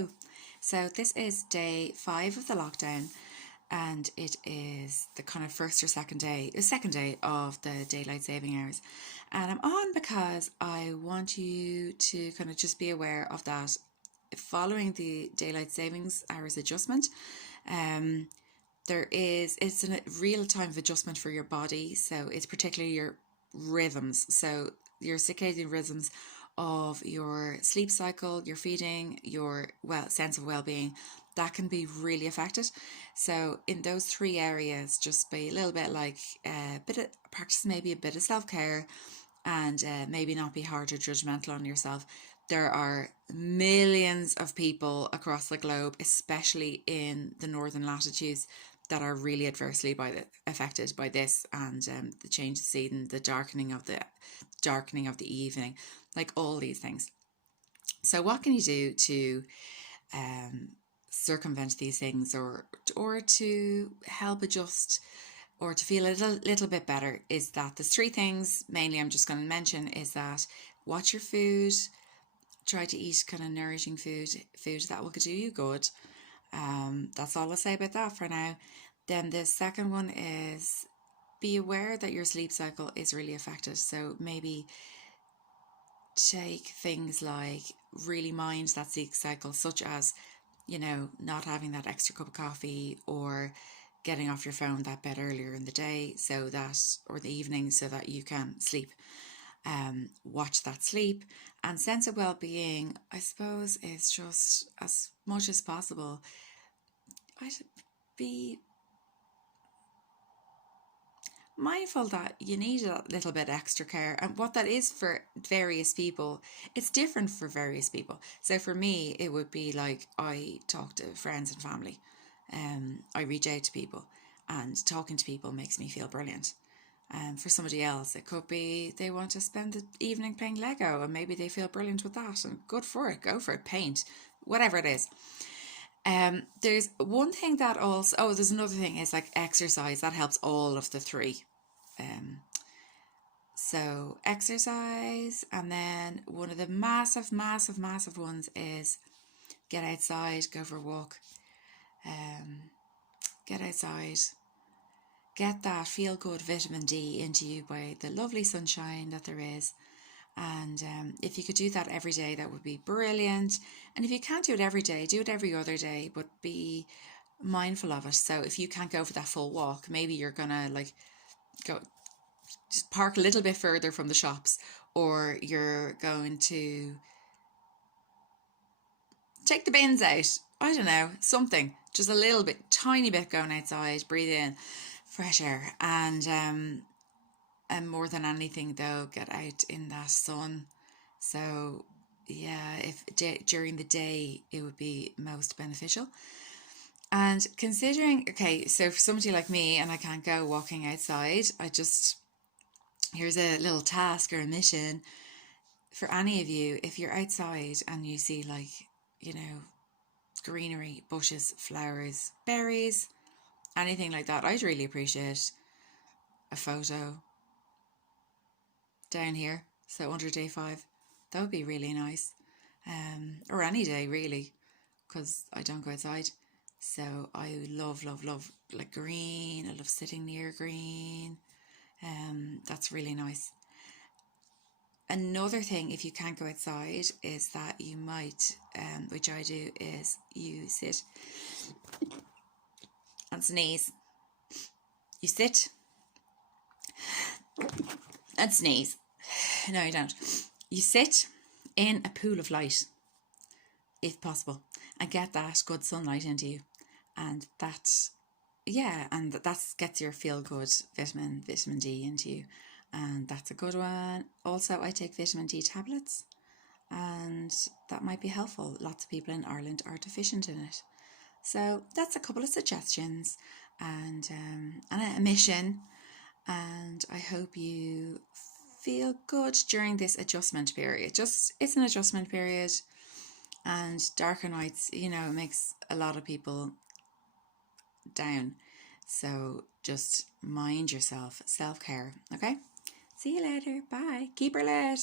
Hello. So this is day 5 of the lockdown, and it is the kind of first or second day of the daylight saving hours. And I'm on because I want you to kind of just be aware of that following the daylight savings hours adjustment. It's a real time of adjustment for your body, so it's particularly your rhythms, so your circadian rhythms of your sleep cycle, your feeding, your sense of well-being, that can be really affected. So in those 3 areas, just be a little bit like practice maybe a bit of self-care, and maybe not be hard or judgmental on yourself. There are millions of people across the globe, especially in the northern latitudes, that are really adversely affected by this, and the change of season, the darkening of the evening, like all these things. So what can you do to circumvent these things, or to help adjust, or to feel a little bit better? Is that there's 3 things mainly I'm just going to mention. Is that watch your food, try to eat kind of nourishing food that will do you good. That's all I'll say about that for now. Then the second one is be aware that your sleep cycle is really affected. So maybe take things like really mind that sleep cycle, such as, not having that extra cup of coffee, or getting off your phone that bit earlier in the day, or the evening, so that you can sleep. Watch that sleep. And sense of well-being, I suppose, is just as much as possible, I'd be mindful that you need a little bit extra care, and what that is for various people, it's different for various people. So for me, it would be like, I talk to friends and family, I reach out to people, and talking to people makes me feel brilliant. For somebody else, it could be they want to spend the evening playing Lego, and maybe they feel brilliant with that, and good for it, go for it, paint, whatever it is. There's one thing that also, there's another thing, is like exercise. That helps all of the 3. So exercise, and then one of the massive ones is get outside, go for a walk. Get outside, get that feel good vitamin D into you by the lovely sunshine that there is. And if you could do that every day, that would be brilliant. And if you can't do it every day, do it every other day, but be mindful of it. So if you can't go for that full walk, maybe you're gonna go just park a little bit further from the shops, or you're going to take the bins out. I don't know, something, just a little bit, tiny bit, going outside, breathe in fresh air. And more than anything, though, get out in that sun. So yeah, if during the day, it would be most beneficial. And considering, okay, so for somebody like me, and I can't go walking outside, here's a little task or a mission for any of you. If you're outside and you see, like, greenery, bushes, flowers, berries, anything like that, I'd really appreciate a photo down here. So under day 5, that would be really nice. Or any day, really, because I don't go outside. So I love like green. I love sitting near green. That's really nice. Another thing, if you can't go outside, is that you might, which I do, is you sit and sneeze. You sit and sneeze. No, you don't. You sit in a pool of light, if possible, and get that good sunlight into you. And that gets your feel good vitamin D into you. And that's a good one. Also, I take vitamin D tablets, and that might be helpful. Lots of people in Ireland are deficient in it. So that's a couple of suggestions, and a mission. And I hope you feel good during this adjustment period. It's an adjustment period, and darker nights, it makes a lot of people down. So just mind yourself, self-care, okay? See you later. Bye. Keep her lit.